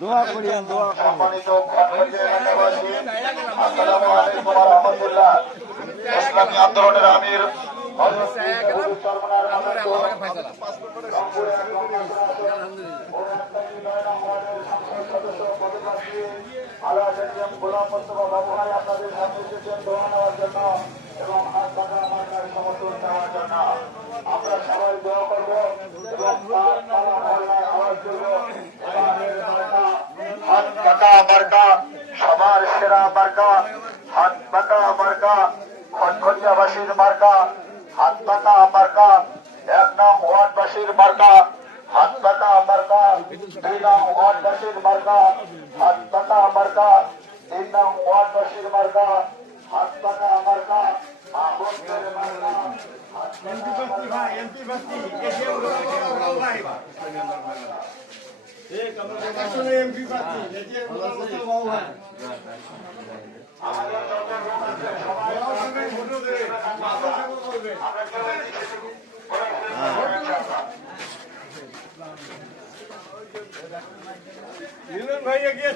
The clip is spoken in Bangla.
দোয়া করিয়েন দোয়া। ইসলামী আন্দোলনের আমির গোলাম মোস্তফা বাবু ভাই আপনাদের সামনে আমরা সবাই পাকা মার্কা সবার সেরা মার্কা হাত পাকা মার্কা খটখটিয়াবাসীর মার্কা হাত পাকা মার্কা এক নাম ওয়ার্ডবাসীর মার্কা হাত পাকা মার্কা দুই নাম ওয়ার্ডবাসীর মার্কা হাত পাকা মার্কা তিন নাম ওয়ার্ডবাসীর মার্কা হাত পাকা মার্কা মা বোনদের মার্কা হাত পাকা মার্কা। আমাদের চট্টগ্রাম রাজ্যের সবাই আমরা কেউ এদিকে সেদিকে করে ফেলব না, ইনশাআল্লাহ। মিলন ভাই এগিয়ে